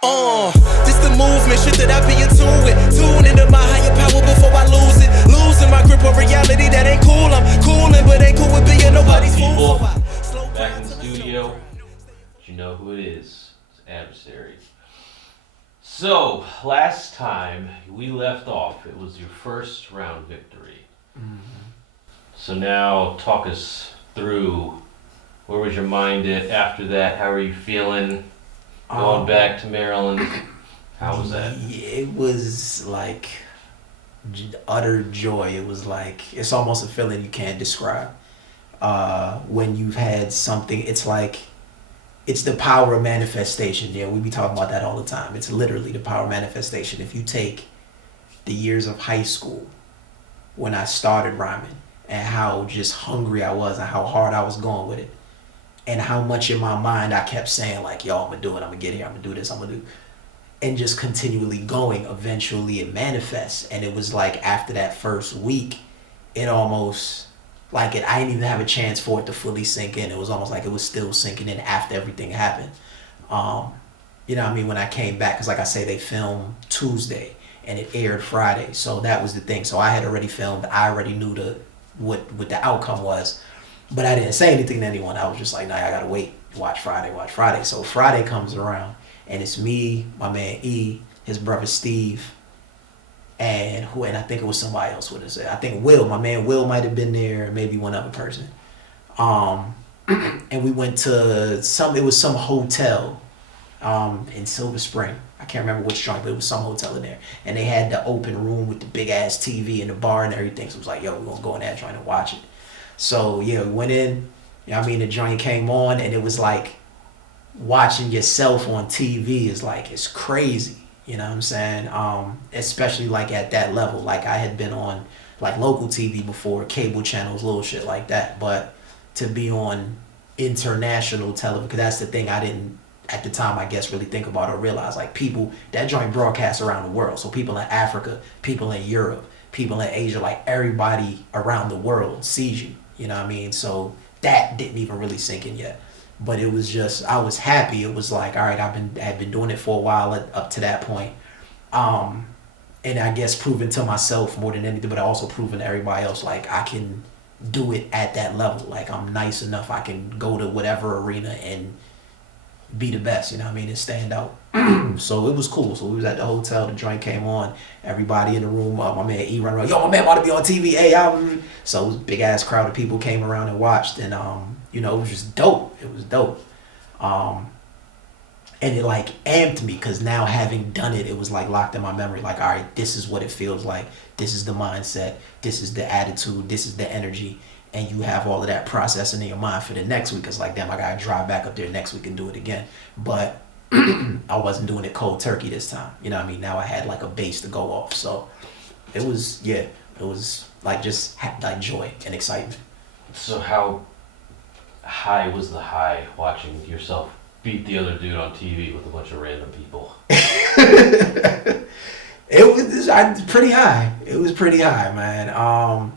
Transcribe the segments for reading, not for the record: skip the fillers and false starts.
This the movement, shit that I be in tune with. Tune into my higher power before I lose it. Losing my grip on reality that ain't cool. I'm cooling, but ain't cool with being nobody's fool. Back in the studio, you know who it is. It's Adversary. So, last time we left off, it was your first round victory. So now, talk us through, where was your mind at after that? How are you feeling? Going back to Maryland, how was that? It was like utter joy. It was like, it's almost a feeling you can't describe. When you've had something, it's like, it's the power of manifestation. Yeah, we be talking about that all the time. It's literally the power of manifestation. If you take the years of high school, when I started rhyming, and how just hungry I was and how hard I was going with it, and how much in my mind I kept saying like, yo, I'm gonna do it, I'm gonna get here, I'm gonna do this, I'm gonna do, and just continually going, eventually it manifests. And it was like after that first week, it almost, like I didn't even have a chance for it to fully sink in. It was almost like it was still sinking in after everything happened. You know what I mean? When I came back, because like I say, they filmed Tuesday and it aired Friday. So that was the thing. So I had already filmed, I already knew what the outcome was. But I didn't say anything to anyone. I was just like, nah, I gotta wait. Watch Friday. So Friday comes around, and it's me, my man E, his brother Steve, and I think it was somebody else with us. I think my man Will might have been there, and maybe one other person. And we went to some hotel in Silver Spring. I can't remember which joint, but it was some hotel in there. And they had the open room with the big ass TV and the bar and everything. So it was like, yo, we're gonna go in that joint and watch it. So yeah, we went in, you know what I mean, the joint came on, and it was like watching yourself on TV is like, it's crazy, you know what I'm saying? Especially like at that level. Like I had been on like local TV before, cable channels, little shit like that, but to be on international television, because that's the thing I didn't at the time, I guess, really think about or realize, like people, that joint broadcasts around the world. So people in Africa, people in Europe, people in Asia, like everybody around the world sees you. You know what I mean? So that didn't even really sink in yet. But it was just, I was happy. It was like, all right, had been doing it for a while up to that point. And I guess proving to myself more than anything, but also proving to everybody else, like I can do it at that level. Like I'm nice enough. I can go to whatever arena and be the best, you know what I mean, and stand out. So it was cool. So we was at the hotel, the joint came on, everybody in the room, my man E running around, yo, my man want to be on TV, hey, so it was a big ass crowd of people came around and watched, and you know, it was just dope. It was dope. And it like amped me, because now having done it, it was like locked in my memory, like, all right, this is what it feels like, this is the mindset, this is the attitude, this is the energy. And you have all of that processing in your mind for the next week. It's like, damn, I gotta drive back up there next week and do it again. But I wasn't doing it cold turkey this time. You know what I mean? Now I had like a base to go off. So it was like just like joy and excitement. So how high was the high watching yourself beat the other dude on TV with a bunch of random people? It was pretty high. It was pretty high, man.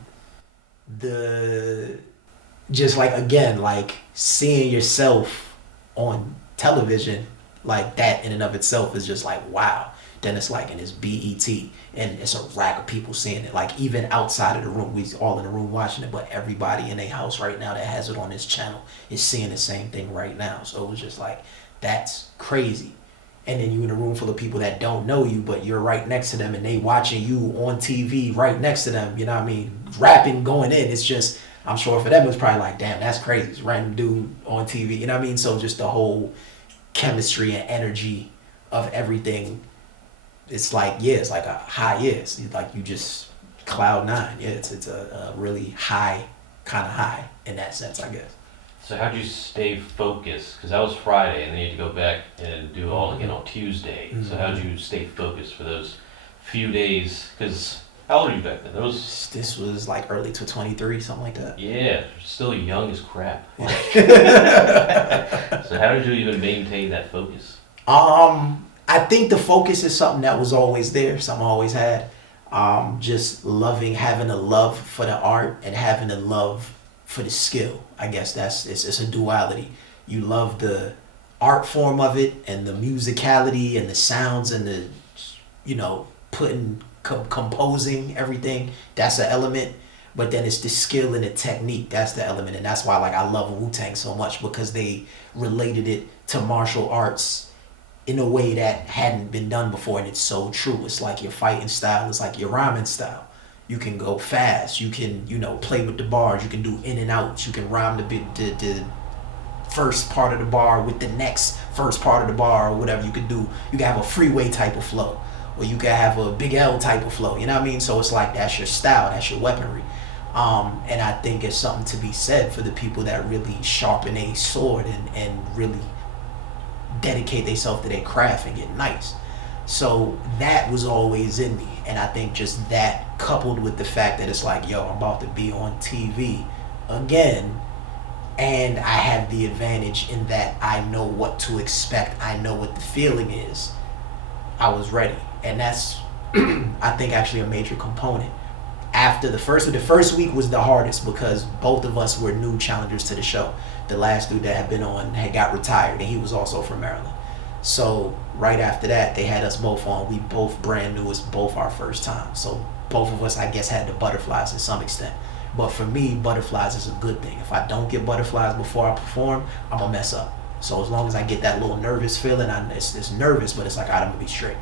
Just like, again, like seeing yourself on television like that in and of itself is just like, wow. Then it's like, and it's BET, and it's a rack of people seeing it. Like even outside of the room, we all in the room watching it, but everybody in their house right now that has it on this channel is seeing the same thing right now. So it was just like, that's crazy. And then you in a room full of people that don't know you, but you're right next to them, and they watching you on TV right next to them, you know what I mean, rapping, going in. It's just, I'm sure for them it was probably like, damn, that's crazy, it's a random dude on TV, you know what I mean? So just the whole chemistry and energy of everything, it's like, yeah, it's like a high, yeah, it's like you just cloud nine, yeah, it's a really high, kind of high in that sense, I guess. So how'd you stay focused? Because that was Friday, and then you had to go back and do it all again on Tuesday. Mm-hmm. So how'd you stay focused for those few days? Because how old were you back then? This was like early to 23, something like that. Yeah, still young as crap. So how did you even maintain that focus? I think the focus is something that was always there, something I always had. Just having a love for the art and having a love for the skill. I guess it's a duality. You love the art form of it and the musicality and the sounds and the, putting, composing everything. That's an element. But then it's the skill and the technique. That's the element. And that's why, like, I love Wu-Tang so much, because they related it to martial arts in a way that hadn't been done before. And it's so true. It's like your fighting style. It's like your rhyming style. You can go fast. You can, play with the bars. You can do in and outs. You can rhyme the first part of the bar with the next first part of the bar, or whatever you can do. You can have a freeway type of flow, or you can have a Big L type of flow. You know what I mean? So it's like, that's your style. That's your weaponry. And I think it's something to be said for the people that really sharpen a sword and really dedicate themselves to their craft and get nice. So that was always in me. And I think just that, coupled with the fact that it's like, yo, I'm about to be on TV again, and I have the advantage in that I know what to expect. I know what the feeling is. I was ready. And that's, I think, actually a major component. After the first week was the hardest, because both of us were new challengers to the show. The last dude that had been on had got retired, and he was also from Maryland. So right after that, they had us both on. We both brand new. It's both our first time. So both of us, I guess, had the butterflies to some extent. But for me, butterflies is a good thing. If I don't get butterflies before I perform, I'm gonna mess up. So as long as I get that little nervous feeling, it's nervous, but it's like, I'm gonna be straight.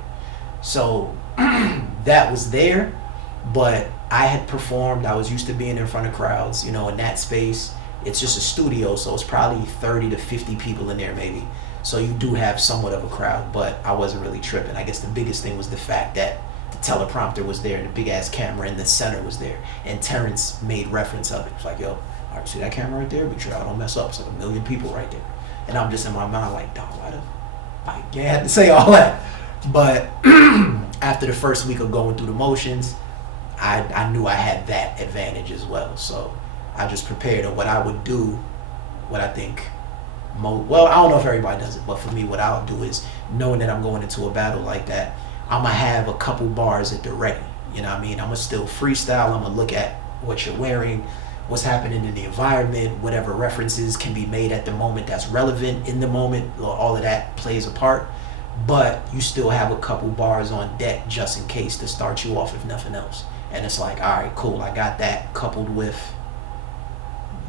So that was there. But I had performed. I was used to being in front of crowds, in that space. It's just a studio, so it's probably 30 to 50 people in there maybe. So you do have somewhat of a crowd, but I wasn't really tripping. I guess the biggest thing was the fact that the teleprompter was there, the big ass camera in the center was there, and Terrence made reference of it. It's like, yo, all right, see that camera right there? Be sure I don't mess up. It's like 1 million people right there. And I'm just in my mind like, dog, why the, I had to say all that. But after the first week of going through the motions, I knew I had that advantage as well. So I just prepared. And what I would do, what I think, well, I don't know if everybody does it, but for me, what I'll do is, knowing that I'm going into a battle like that, I'm going to have a couple bars at the ready. You know what I mean? I'm going to still freestyle. I'm going to look at what you're wearing, what's happening in the environment, whatever references can be made at the moment that's relevant in the moment. All of that plays a part. But you still have a couple bars on deck just in case to start you off, if nothing else. And it's like, all right, cool. I got that coupled with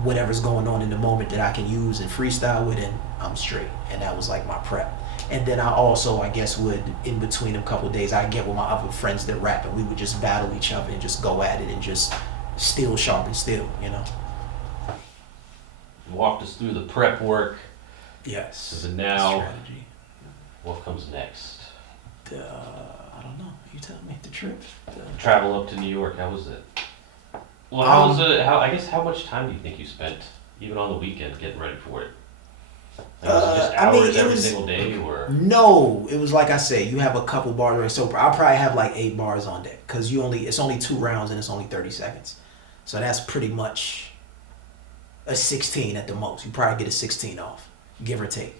whatever's going on in the moment that I can use and freestyle with, and I'm straight. And that was like my prep. And then I also, I guess, would, in between a couple of days, I'd get with my other friends that rap, and we would just battle each other and just go at it and just steel sharpen steel, You walked us through the prep work. Yes. So now, strategy. What comes next? I don't know. You tell me. The trip. Travel up to New York. How was it? Well, how was it? How much time do you think you spent, even on the weekend, getting ready for it? Like, was it just hours every single day, or? No, it was like I said. You have a couple bars right. So I'll probably have like 8 bars on deck, because it's only 2 rounds and it's only 30 seconds. So that's pretty much a 16 at the most. You probably get a 16 off, give or take.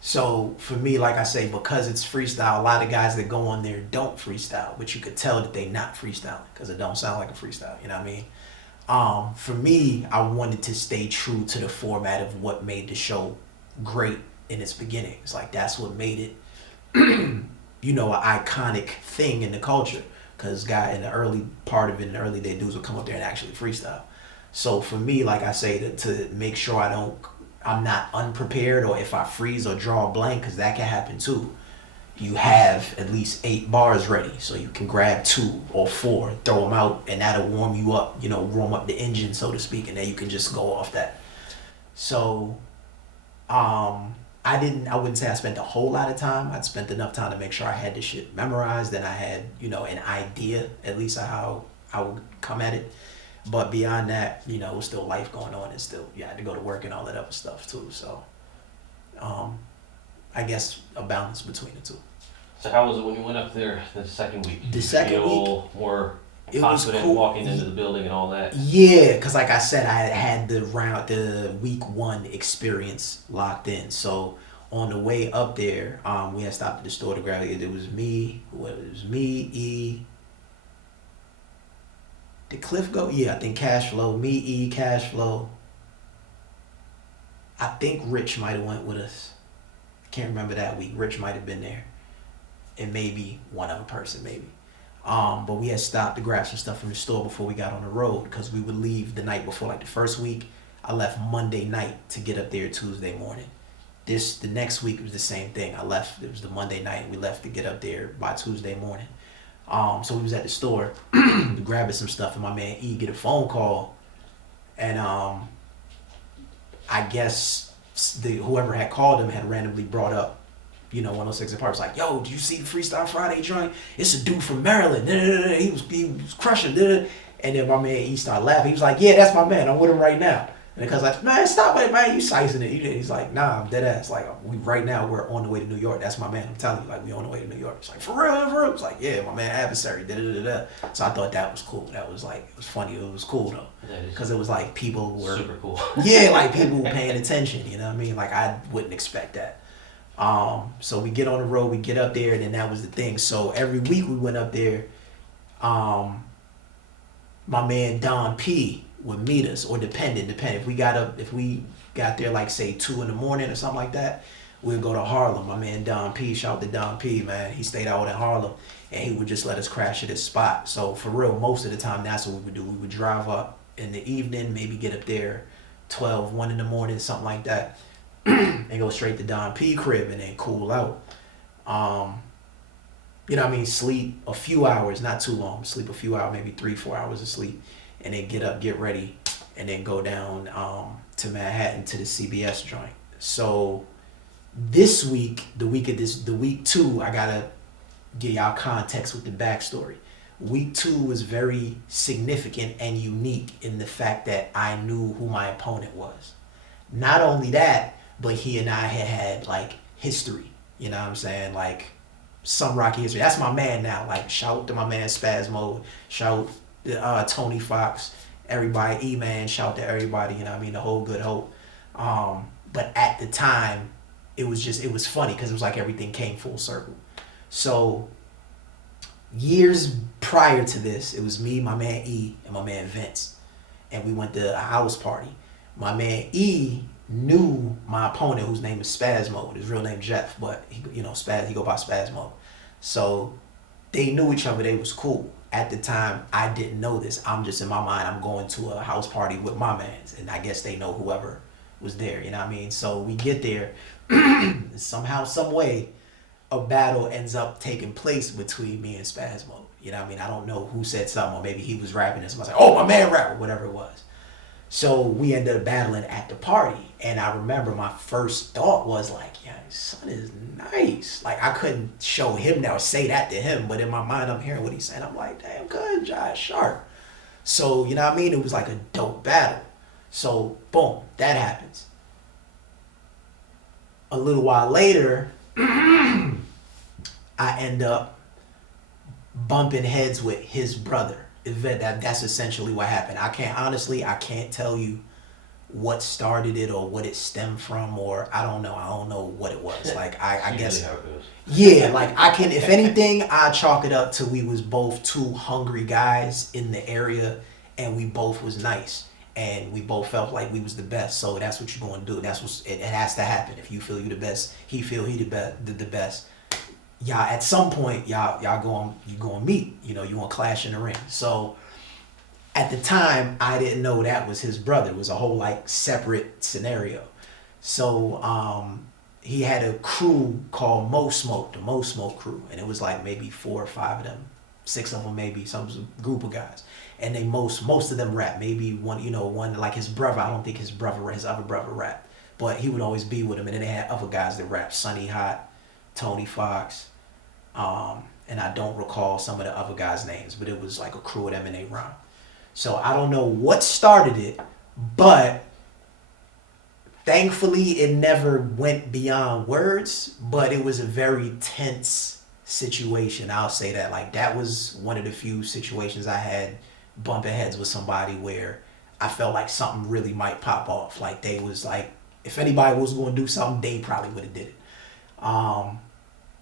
So for me, like I say, because it's freestyle, a lot of guys that go on there don't freestyle, but you could tell that they not freestyling because it don't sound like a freestyle. You know what I mean? For me, I wanted to stay true to the format of what made the show great in its beginning. It's like, that's what made it, an iconic thing in the culture. Because in the early part of it, in the early day, dudes would come up there and actually freestyle. So for me, like I say, to make sure I'm not unprepared, or if I freeze or draw a blank, because that can happen too. You have at least 8 bars ready, so you can grab 2 or 4, throw them out, and that'll warm you up, warm up the engine, so to speak, and then you can just go off that. So, I wouldn't say I spent a whole lot of time. I'd spent enough time to make sure I had this shit memorized, and I had, an idea, at least, of how I would come at it. But beyond that, it was still life going on, and still you had to go to work and all that other stuff too. So, I guess a balance between the two. So how was it when you went up there the second week? The second week, more confident cool. Walking into the building and all that? Yeah, because like I said, I had the week 1 experience locked in. So on the way up there, we had stopped at the store to grab it. It was me, E. Did Cliff go? Yeah, I think Cash Flow. Me, E, Cash Flow. I think Rich might have went with us. Can't remember that week. Rich might have been there, and maybe one other person, maybe. But we had stopped to grab some stuff from the store before we got on the road because we would leave the night before. Like the first week, I left Monday night to get up there Tuesday morning. The next week was the same thing. I left. It was the Monday night. We left to get up there by Tuesday morning. So we was at the store grabbing some stuff, and my man E get a phone call, and I guess whoever had called him had randomly brought up, 106 and Park was like, yo, did you see the Freestyle Friday joint? It's a dude from Maryland. He was crushing. And then my man E started laughing. He was like, yeah, that's my man. I'm with him right now. And because like, man, stop it, man. You sizing it. He's like, nah, I'm dead ass. Like, right now we're on the way to New York. That's my man. I'm telling you, like, we on the way to New York. It's like, for real? It's like, yeah, my man Adversary. So I thought that was cool. That was like, it was funny. It was cool though. Because it was like people were super cool. Yeah, like people were paying attention. You know what I mean? Like I wouldn't expect that. So we get on the road, we get up there, and then that was the thing. So every week we went up there. My man Don P would meet us, or depend. If we got there like say 2 a.m. or something like that, we'd go to Harlem. My man Don P, shout out to Don P, man. He stayed out in Harlem, and he would just let us crash at his spot. So for real, most of the time that's what we would do. We would drive up in the evening, maybe get up there 12, 1 a.m, something like that. And go straight to Don P crib and then cool out. Sleep a few hours, not too long. Sleep a few hours, maybe 3-4 hours of sleep, and then get up, get ready, and then go down to Manhattan to the CBS joint. So this week, the week 2, I gotta give y'all context with the backstory. Week 2 was very significant and unique in the fact that I knew who my opponent was. Not only that, but he and I had like history, you know what I'm saying? Like some rocky history. That's my man now. Like shout out to my man Spasmo, shout out to Tony Fox, everybody, E-Man, shout out to everybody, you know what I mean? The whole Good Hope. But at the time, it was funny because it was like everything came full circle. So years prior to this, it was me, my man E, and my man Vince. And we went to a house party. My man E knew my opponent, whose name is Spasmo. His real name Jeff, but he go by Spasmo. So they knew each other. They was cool. At the time, I didn't know this. I'm just in my mind, I'm going to a house party with my mans, and I guess they know whoever was there. You know what I mean? So we get there. Somehow, some way, a battle ends up taking place between me and Spasmo. You know what I mean? I don't know who said something, or maybe he was rapping and somebody was like, oh, my man rap, or whatever it was. So we ended up battling at the party. And I remember my first thought was like, yeah, his son is nice. Like I couldn't show him that or say that to him, but in my mind I'm hearing what he's saying. I'm like, damn good, Josh, sharp. So, you know what I mean? It was like a dope battle. So boom, that happens. A little while later, I end up bumping heads with his brother. That's essentially what happened. I can't tell you what started it or what it stemmed from, or I don't know what it was. Like I guess how it goes. Yeah, like I can, if anything, I chalk it up to we was both two hungry guys in the area, and we both was nice, and we both felt like we was the best. So that's what you're gonna do. That's what it has to happen. If you feel you the best, he feel he the best. Y'all at some point y'all going meet. You gonna clash in the ring. So at the time I didn't know that was his brother. It was a whole like separate scenario. So he had a crew called Mo Smoke, the Mo Smoke crew, and it was like maybe 4 or 5 of them, 6 of them maybe, some group of guys, and they most of them rap. Maybe one like his brother. I don't think his other brother rapped, but he would always be with him. And then they had other guys that rap, Sonny Hot, Tony Fox, and I don't recall some of the other guys' names, but it was like a crew of them and they rhyme. So I don't know what started it, but thankfully it never went beyond words, but it was a very tense situation. I'll say that. Like that was one of the few situations I had bumping heads with somebody where I felt like something really might pop off. Like they was like, if anybody was going to do something, they probably would have did it.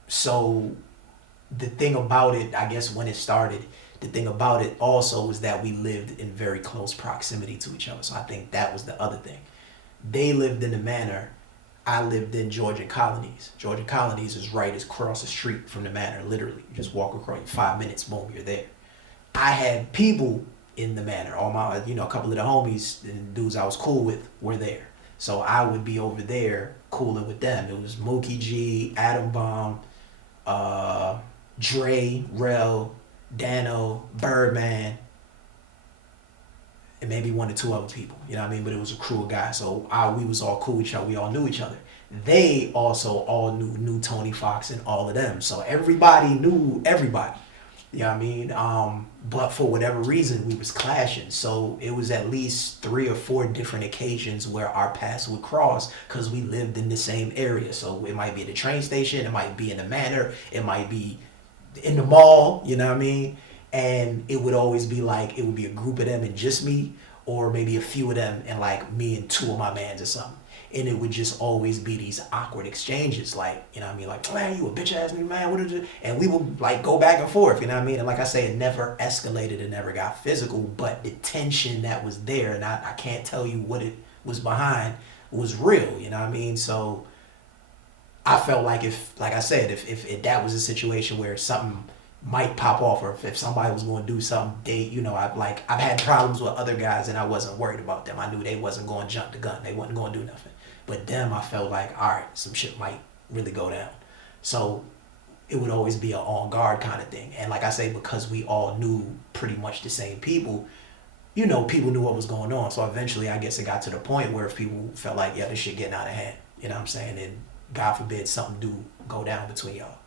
So the thing about it, I guess when it started, the thing about it also was that we lived in very close proximity to each other. So I think that was the other thing. They lived in the manor. I lived in Georgian Colonies. Georgian Colonies is right across the street from the manor, literally. You just walk across, 5 minutes, boom, you're there. I had people in the manor. All my, a couple of the homies and dudes I was cool with were there. So I would be over there cooling with them. It was Mookie G, Adam Bomb, Dre, Rel, Dano, Birdman, and maybe 1 or 2 other people. You know what I mean? But it was a crew of guys. So we was all cool with each other. We all knew each other. They also all knew Tony Fox and all of them. So everybody knew everybody. You know what I mean? But for whatever reason, we was clashing. So it was at least 3 or 4 different occasions where our paths would cross because we lived in the same area. So it might be at the train station, it might be in the manor, it might be in the mall, you know what I mean? And it would always be like, it would be a group of them and just me, or maybe a few of them and like me and 2 of my mans or something. And it would just always be these awkward exchanges, like, you know what I mean? Like, man, you a bitch ass nigga, man, what did you? And we would like go back and forth, you know what I mean? And like I say, it never escalated, it never got physical, but the tension that was there, and I can't tell you what it was behind, was real, you know what I mean? So I felt like if that was a situation where something might pop off, or if somebody was going to do something, I've had problems with other guys and I wasn't worried about them. I knew they wasn't going to jump the gun. They wasn't going to do nothing. But them, I felt like, all right, some shit might really go down. So it would always be an on guard kind of thing. And like I say, because we all knew pretty much the same people, people knew what was going on. So eventually, I guess it got to the point where if people felt like, yeah, this shit getting out of hand, you know what I'm saying? And God forbid something do go down between y'all.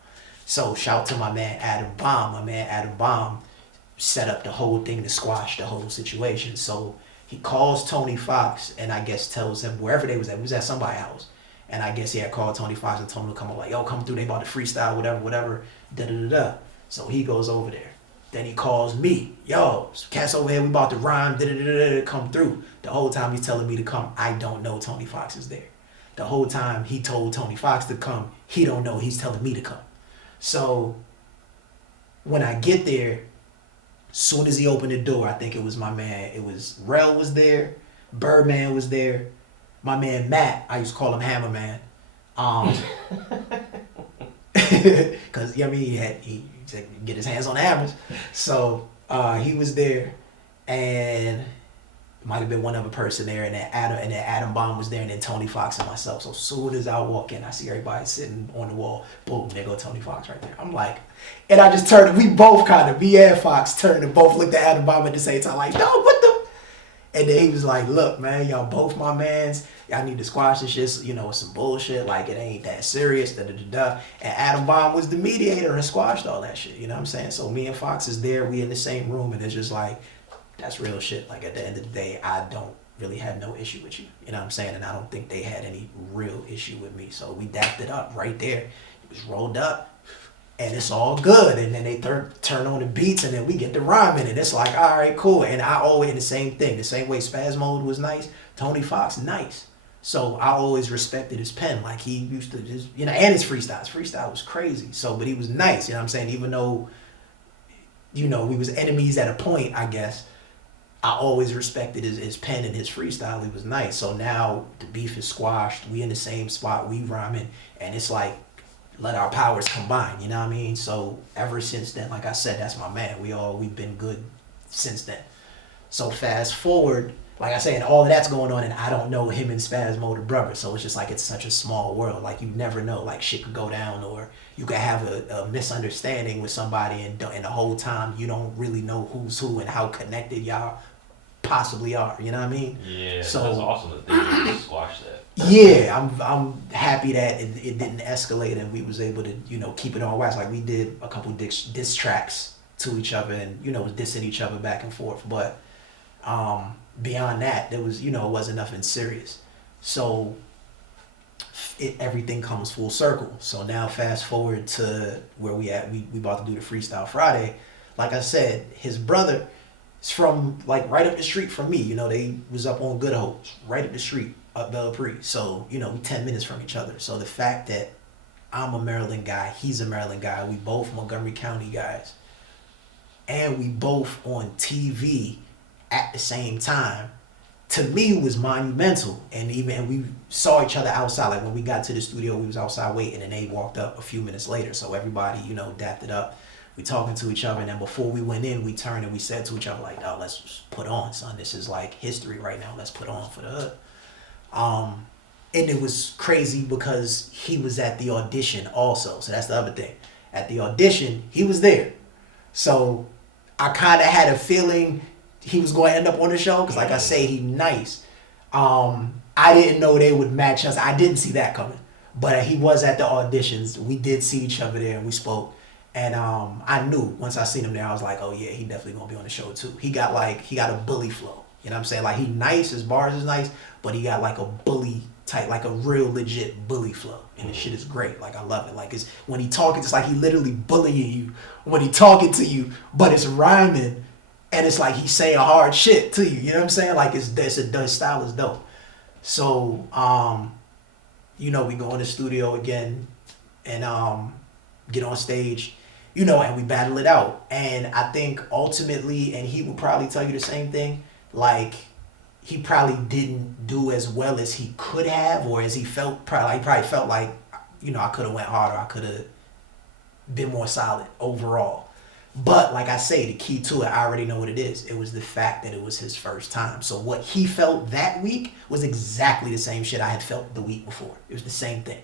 So shout to my man Adam Bomb. My man Adam Bomb set up the whole thing to squash the whole situation. So he calls Tony Fox and I guess tells him wherever they was at. We was at somebody's house. And I guess he had called Tony Fox and told him to come up, like, yo, come through. They about to freestyle, whatever, da-da-da-da. So he goes over there. Then he calls me. Yo, cats over here, we about to rhyme, da-da-da-da-da, come through. The whole time he's telling me to come, I don't know Tony Fox is there. The whole time he told Tony Fox to come, he don't know, he's telling me to come. So when I get there, soon as he opened the door, I think it was my man, Rel was there, Birdman was there, my man Matt, I used to call him Hammer Man. Cause he get his hands on the hammers. So he was there, and might have been one other person there, and then Adam Bomb was there, and then Tony Fox and myself. So soon as I walk in, I see everybody sitting on the wall. Boom, there go Tony Fox right there. I'm like, and I just turned. We both kind of, me and Fox turned and both looked at Adam Bomb at the same time, like, no, what the? And then he was like, look, man, y'all both my mans. Y'all need to squash this shit. It's some bullshit. Like, it ain't that serious. Da-da-da-da. And Adam Bomb was the mediator and squashed all that shit. You know what I'm saying? So me and Fox is there. We in the same room. And it's just like, that's real shit. Like, at the end of the day, I don't really have no issue with you. You know what I'm saying? And I don't think they had any real issue with me. So we dapped it up right there. It was rolled up. And it's all good. And then they turn on the beats, and then we get the rhyming. And it's like, all right, cool. And I always, the same thing. The same way Spaz Mode was nice, Tony Fox, nice. So I always respected his pen. Like, he used to just, and his freestyle. His freestyle was crazy. So, but he was nice, you know what I'm saying? Even though, we was enemies at a point, I guess, I always respected his pen and his freestyle. He was nice. So now the beef is squashed. We in the same spot. We rhyming. And it's like, let our powers combine, you know what I mean? So ever since then, like I said, that's my man. We've been good since then. So fast forward, like I say, and all of that's going on, and I don't know him and Spaz Mode are brothers. So it's just like, it's such a small world. Like, you never know, like, shit could go down, or you could have a misunderstanding with somebody, and the whole time you don't really know who's who and how connected y'all possibly are, you know what I mean? Yeah, so that's awesome that they just squashed that. Yeah, I'm happy that it didn't escalate, and we was able to, keep it on wax. Like, we did a couple diss tracks to each other, and, was dissing each other back and forth. But beyond that, there was, it wasn't nothing serious. So everything comes full circle. So now fast forward to where we at. We about to do the Freestyle Friday. Like I said, his brother is from, like, right up the street from me. They was up on Good Hope, right up the street. Up Beltway. So, we 10 minutes from each other. So the fact that I'm a Maryland guy, he's a Maryland guy, we both Montgomery County guys, and we both on TV at the same time, to me was monumental. And even we saw each other outside. Like when we got to the studio, we was outside waiting, and they walked up a few minutes later. So everybody, you know, dapped it up. We talking to each other, and then before we went in, we turned and we said to each other like, "Oh, let's just put on, son. This is like history right now. Let's put on for the hood." And it was crazy because he was at the audition also. So that's the other thing. At the audition, he was there. So I kind of had a feeling he was going to end up on the show because, like I say, he nice. I didn't know they would match us. I didn't see that coming. But he was at the auditions. We did see each other there and we spoke. And I knew once I seen him there, I was like, oh yeah, he definitely gonna be on the show too. He got a bully flow. You know what I'm saying? Like he nice, his bars is nice, but he got like a bully type, like a real legit bully flow. And the shit is great. Like I love it. Like it's when he talking, it's like he literally bullying you when he talking to you, but it's rhyming and it's like he's saying hard shit to you. You know what I'm saying? Like the style is dope. So you know, we go in the studio again and get on stage, you know, and we battle it out. And I think ultimately, and he would probably tell you the same thing, like he probably didn't do as well as he could have, or as he felt, he probably felt like, you know, I could have went harder, I could have been more solid overall. But like I say, the key to it, I already know what it is. It was the fact that it was his first time. So what he felt that week was exactly the same shit I had felt the week before. It was the same thing.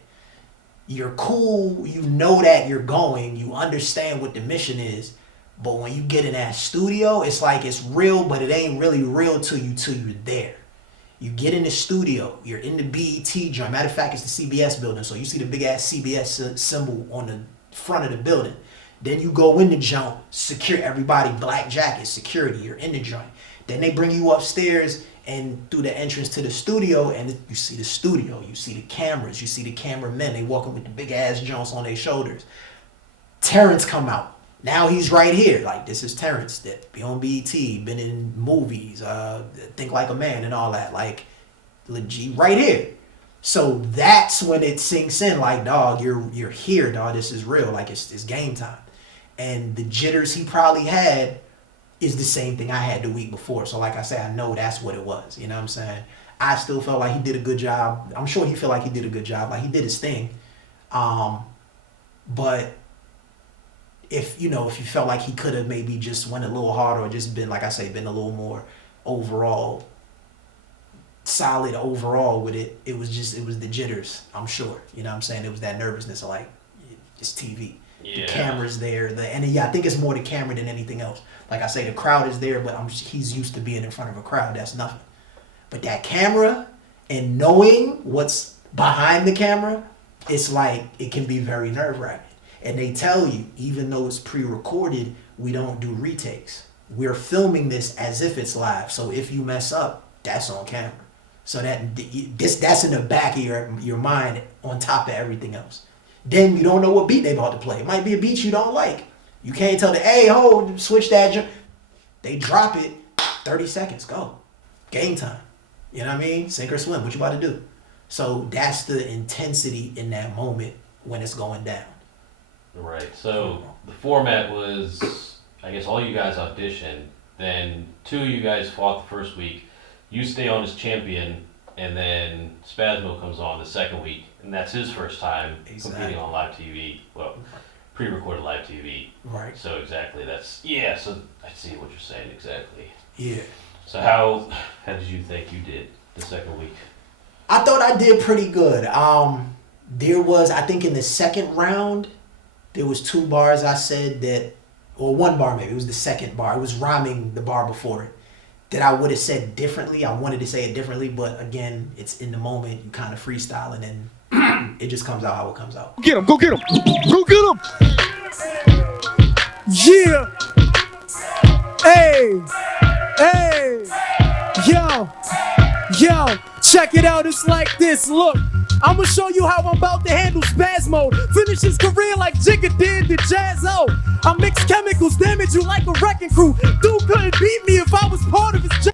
You're cool, you know that you're going, you understand what the mission is, but when you get in that studio, it's like it's real, but it ain't really real to you till you're there. You get in the studio, you're in the BET joint. Matter of fact, it's the CBS building, so you see the big ass CBS symbol on the front of the building. Then you go in the joint, secure everybody, black jackets, security, you're in the joint. Then they bring you upstairs and through the entrance to the studio, and you see the studio, you see the cameras, you see the cameramen, they walking with the big ass joints on their shoulders. Terrence come out. Now he's right here. Like, this is Terrence that be on BET, been in movies, Think Like a Man and all that. Like, legit right here. So that's when it sinks in, like, dog, you're here, dog. This is real. Like, it's game time. And the jitters he probably had is the same thing I had the week before. So like I said, I know that's what it was. You know what I'm saying? I still felt like he did a good job. I'm sure he felt like he did a good job. Like he did his thing. But if you felt like he could have maybe just went a little harder or just been, like I say, been a little more overall solid overall with it, it was the jitters, I'm sure. You know what I'm saying? It was that nervousness of like, it's TV. Yeah. The camera's there. I think it's more the camera than anything else. Like I say, the crowd is there, but he's used to being in front of a crowd. That's nothing. But that camera and knowing what's behind the camera, it's like it can be very nerve-wracking. And they tell you, even though it's pre-recorded, we don't do retakes. We're filming this as if it's live. So if you mess up, that's on camera. So that's in the back of your mind on top of everything else. Then you don't know what beat they about to play. It might be a beat you don't like. You can't tell hey, hold, switch that. They drop it, 30 seconds, go. Game time. You know what I mean? Sink or swim, what you about to do? So that's the intensity in that moment when it's going down. Right, so the format was, I guess all you guys auditioned, then two of you guys fought the first week. You stay on as champion, and then Spasmo comes on the second week, and that's his first time competing on live TV. Well, pre-recorded live TV. Right. So exactly, so I see what you're saying exactly. Yeah. So how did you think you did the second week? I thought I did pretty good. There was, I think in the second round, there was 2 bars I said that, or 1 bar maybe, it was the second bar. It was rhyming the bar before it. That I would have said differently. I wanted to say it differently, but again, it's in the moment. You kind of freestyle, and then it just comes out how it comes out. Get him! Go get him! Go get him! Yeah! Hey! Hey! Yo! Check it out. It's like this. Look. I'ma show you how I'm about to handle Spasmo. Finish his career like Jigga did to Jazzo. I mix chemicals, damage you like a wrecking crew. Dude couldn't beat me if I was part of his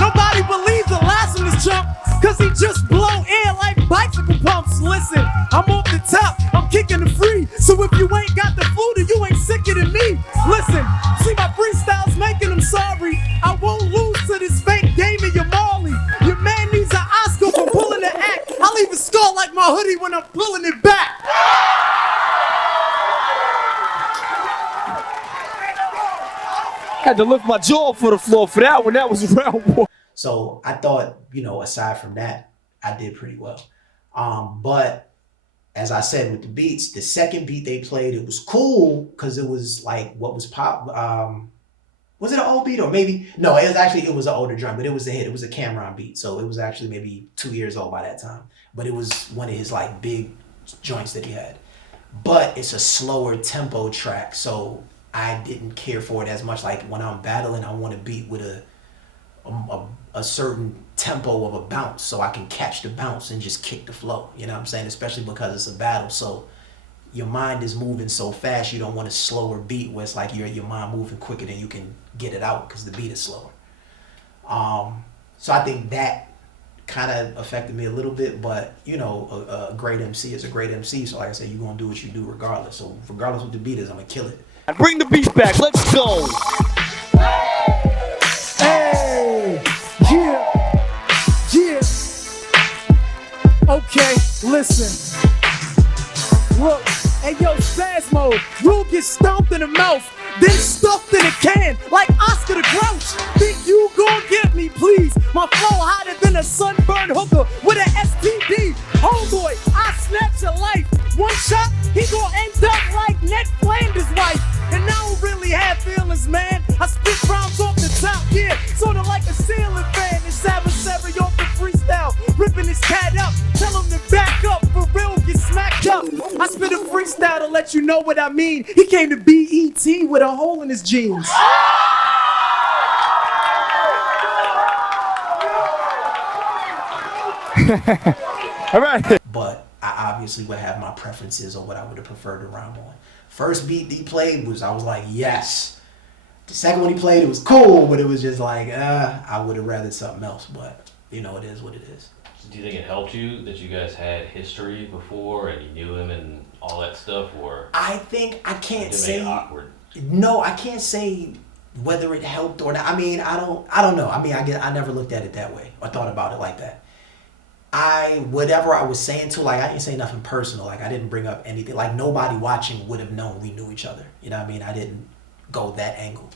Nobody believes the last in this jump, cause he just blow air like bicycle pumps. Listen, I'm off the top, I'm kicking the free. So if you ain't got the flu, then you ain't sicker than me. Listen, see my freestyles making them sorry. I won't lose to this fake game of your Marley. Had to lift my jaw for the floor for that one. That was round one. So I thought, aside from that, I did pretty well. But as I said with the beats, the second beat they played, it was cool because it was like what was pop. Was it an old beat or maybe no? It was an older drum, but it was a hit. It was a Cameron beat, so it was actually maybe 2 years old by that time. But it was one of his like big joints that he had. But it's a slower tempo track, so I didn't care for it as much. Like when I'm battling, I want a beat with a certain tempo of a bounce so I can catch the bounce and just kick the flow. You know what I'm saying? Especially because it's a battle. So your mind is moving so fast, you don't want a slower beat where it's like your mind moving quicker than you can get it out because the beat is slower. So I think that kind of affected me a little bit, but a great MC is a great MC. So like I said, you're going to do what you do regardless. So regardless what the beat is, I'm going to kill it. Bring the beat back. Let's go. Hey, yeah. Okay, listen. Look, hey yo, Spasmo, you'll get stomped in the mouth, then stuffed in a can like Oscar the Grouch. Think you gon' get me, please? My flow hotter than a sunburned hooker with an STD. Homeboy, I snatch your life. One shot, he gon' end up like Ned Flanders' wife. And I don't really have feelings, man. I spit rhymes off the top, yeah, sorta like a ceiling fan. It's Adversary off the freestyle, ripping his cat up. Tell him to back up, for real, get smacked up. I spit a freestyle to let you know what I mean. He came to BET with a hole in his jeans. All right. But I obviously would have my preferences or what I would have preferred to rhyme on. First beat he played I was like, yes. The second one he played, it was cool, but it was just like, I would have rather something else. But it is what it is. So do you think it helped you that you guys had history before and you knew him and all that stuff, or I think I can't say awkward? No, I can't say whether it helped or not. I mean, I don't know. I mean, I never looked at it that way or thought about it like that. Whatever I was saying to, like, I didn't say nothing personal. Like, I didn't bring up anything. Like, nobody watching would have known we knew each other. You know what I mean? I didn't go that angle.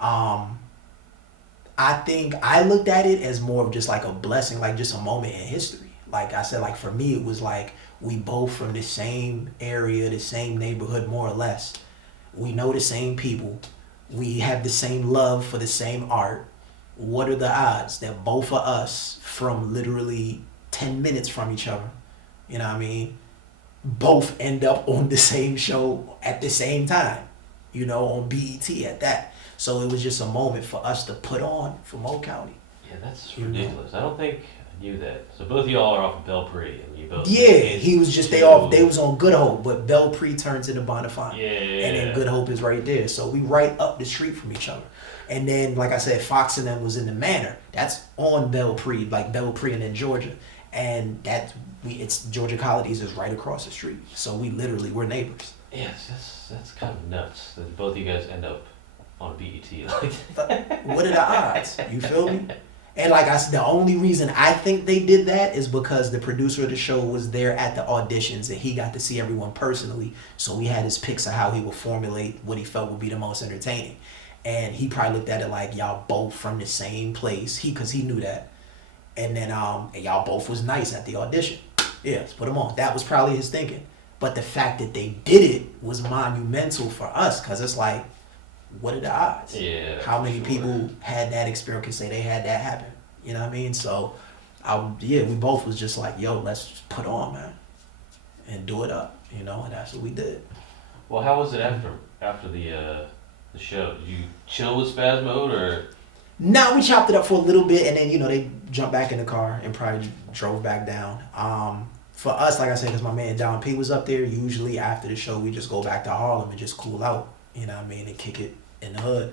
I think I looked at it as more of just like a blessing, like just a moment in history. Like I said, like for me, it was like we both from the same area, the same neighborhood, more or less. We know the same people. We have the same love for the same art. What are the odds that both of us from literally 10 minutes from each other, you know what I mean, both end up on the same show at the same time, on BET at that. So it was just a moment for us to put on for Mo County. Yeah, that's ridiculous. I don't think I knew that. So both of y'all are off of Beltway, and you both. Yeah, he was just they was on Good Hope, but Beltway turns into Bonafide. Yeah. And then Good Hope is right there. So we right up the street from each other. And then, like I said, Fox and them was in the Manor. That's on Beltway, like Beltway and then Georgia. And it's Georgia Colonies is right across the street. So we're neighbors. Yes, that's kind of nuts that both of you guys end up on BET like that. What are the odds? You feel me? And like I said, the only reason I think they did that is because the producer of the show was there at the auditions and he got to see everyone personally. So he had his picks of how he would formulate what he felt would be the most entertaining. And he probably looked at it like y'all both from the same place. Because he knew that. And then and y'all both was nice at the audition. Yeah, let's put them on. That was probably his thinking. But the fact that they did it was monumental for us because it's like, what are the odds? Yeah. How many people had that experience can say they had that happen? You know what I mean? So, we both was just like, yo, let's just put on, man, and do it up, and that's what we did. Well, how was it after the show? Did you chill with Spaz Mode or? Nah, we chopped it up for a little bit, and then they jumped back in the car and probably drove back down. For us, like I said, because my man Don P was up there. Usually after the show, we just go back to Harlem and just cool out. You know what I mean, and kick it in the hood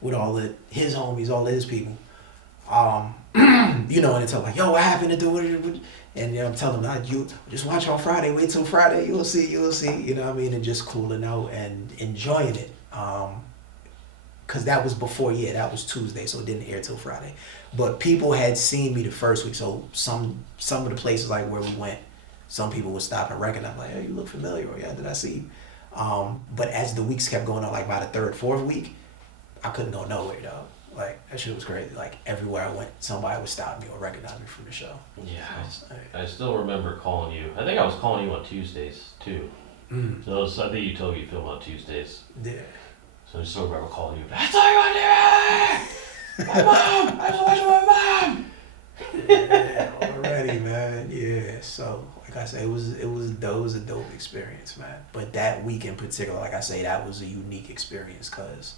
with all of his homies, all of his people. And they tell like, yo, what happened to do it? And I'm telling them, you just watch on Friday, wait till Friday, you'll see, you know what I mean? And just cooling out and enjoying it. Cause that was before, that was Tuesday, so it didn't air till Friday. But people had seen me the first week, so some of the places like where we went, some people would stop and recognize, like, hey, you look familiar, or yeah, did I see you? But as the weeks kept going on, like by the third, fourth week, I couldn't go nowhere, though. Like, that shit was crazy. Like, everywhere I went, somebody would stop me or recognize me from the show. Yeah, So, I still remember calling you. I think I was calling you on Tuesdays too. So I think you told me you film on Tuesdays. yeah. So I still remember calling you. I saw you on TV. My mom. I was watching my mom. Yeah, already, man. Yeah. So, like I said, it was a dope experience, man. But that week in particular, like I say, that was a unique experience because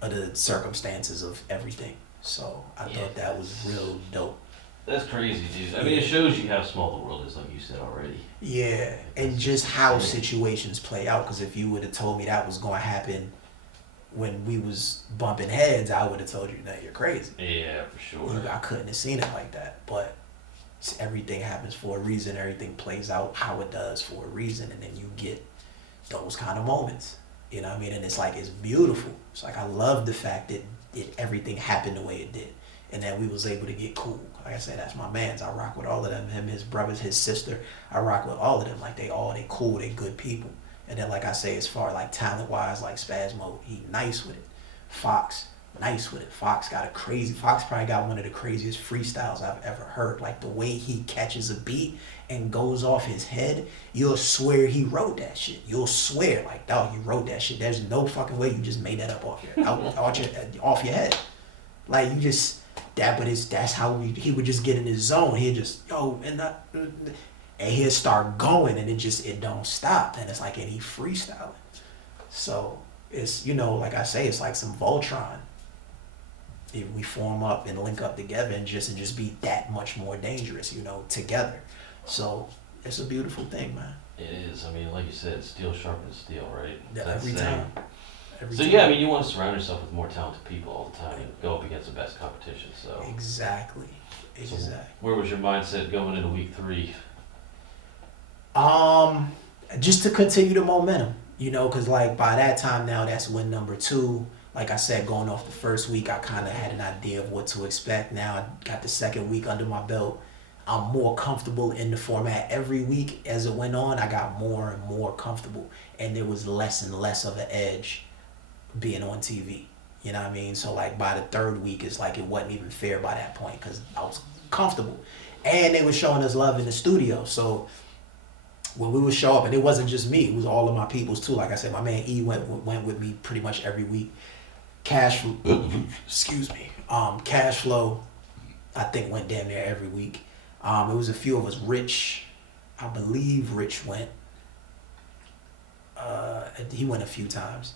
of the circumstances of everything. So I thought that was real dope. That's crazy, dude. I mean, it shows you how small the world is, like you said already. Yeah, and just how situations play out. Because if you would have told me that was going to happen when we was bumping heads, I would have told you that you're crazy. Yeah, for sure. I couldn't have seen it like that. But everything happens for a reason. Everything plays out how it does for a reason, and then you get those kind of moments. You know what I mean? And it's like, it's beautiful. It's like, I love the fact that everything happened the way it did. And that we was able to get cool. Like I said, that's my mans. I rock with all of them. Him, his brothers, his sister. I rock with all of them. Like, they cool, they good people. And then, like I say, as far like talent-wise, like Spasmo, he nice with it. Fox, nice with it. Fox probably got one of the craziest freestyles I've ever heard. Like, the way he catches a beat and goes off his head, you'll swear he wrote that shit. You'll swear, like, dog, you wrote that shit. There's no fucking way you just made that up off your head. Like, you just, that's how he would just get in his zone. He'd just, and he'd start going, and it don't stop. And it's like, and he freestyling. So it's, like I say, it's like some Voltron. If we form up and link up together and just be that much more dangerous, together. So it's a beautiful thing, man. It is. I mean, like you said, steel sharpens steel, right? Every time. Yeah, I mean, you want to surround yourself with more talented people all the time and go up against the best competition. So Exactly. So where was your mindset going into week 3? Just to continue the momentum, because like by that time now, that's win number 2. Like I said, going off the first week, I kind of had an idea of what to expect. Now I got the second week under my belt. I'm more comfortable in the format. Every week as it went on, I got more and more comfortable. And there was less and less of an edge being on TV. You know what I mean? So like by the third week, it's like it wasn't even fair by that point because I was comfortable. And they were showing us love in the studio. So when we would show up, and it wasn't just me, it was all of my peoples too. Like I said, my man E went with me pretty much every week. Cash Flow, I think, went damn near every week. It was a few of us. Rich, I believe Rich went. He went a few times.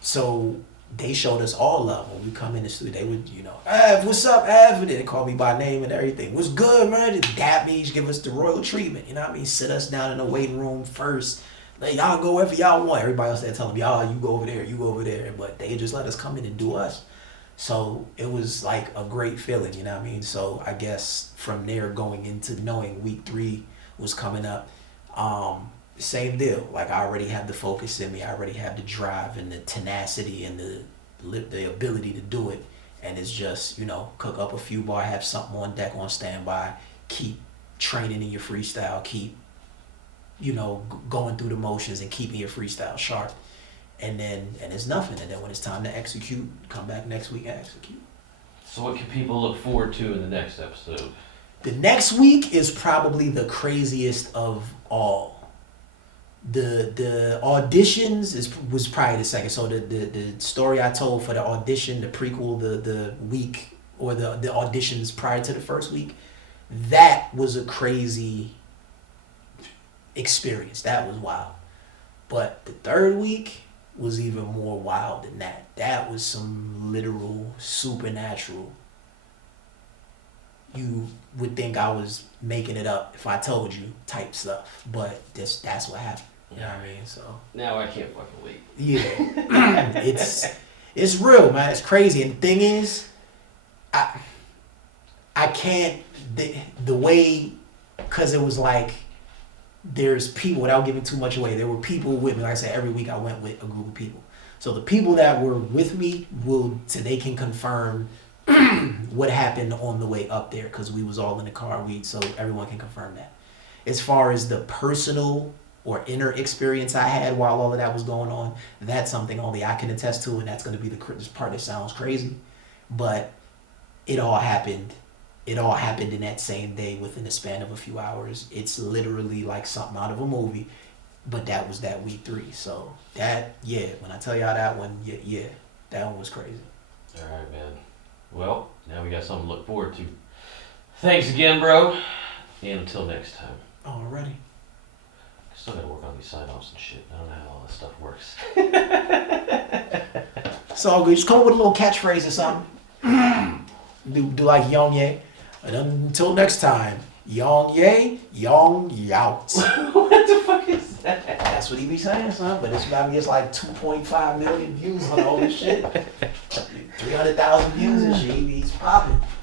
So they showed us all love. When we come in the studio, they would, Av, what's up, Av? They call me by name and everything. What's good, man? Just dap me, just give us the royal treatment. You know what I mean? Sit us down in the waiting room first. Like, y'all go wherever y'all want. Everybody else there telling me, you go over there, you go over there. But they just let us come in and do us. So it was like a great feeling, you know what I mean? So I guess from there going into knowing week 3 was coming up, same deal. Like, I already have the focus in me. I already have the drive and the tenacity and the ability to do it. And it's just, cook up a few bar, have something on deck on standby, keep training in your freestyle, keep, going through the motions and keeping your freestyle sharp. And it's nothing. And then when it's time to execute, come back next week and execute. So what can people look forward to in the next episode? The next week is probably the craziest of all. The auditions was probably the second. So the story I told for the audition, the prequel, the week or the auditions prior to the first week, that was a crazy experience. That was wild. But the third week was even more wild than that. That was some literal supernatural. You would think I was making it up if I told you type stuff, but that's what happened. You know what I mean? So now I can't fucking wait. Yeah, it's real, man. It's crazy, and the thing is, I can't the way, because it was like there's people, without giving too much away. There were people with me. Like I said, every week I went with a group of people. So the people that were with me they can confirm what happened on the way up there, because we was all in the car. So everyone can confirm that. As far as the personal or inner experience I had while all of that was going on, that's something only I can attest to, and that's going to be the part that sounds crazy. But it all happened. It all happened in that same day within the span of a few hours. It's literally like something out of a movie. But that was that week 3. So that, yeah, when I tell y'all that one, yeah, that one was crazy. All right, man. Well, now we got something to look forward to. Thanks again, bro. And until next time. Alrighty. Still gotta work on these sign-offs and shit. I don't know how all this stuff works. It's all good. Just come up with a little catchphrase or something. do like Yong Ye. And until next time, Yong Ye, Yong Yout. What the fuck is that? That's what he be saying, son. But it's about gets like 2.5 million views on all this shit. 300,000 views and shit. He's popping.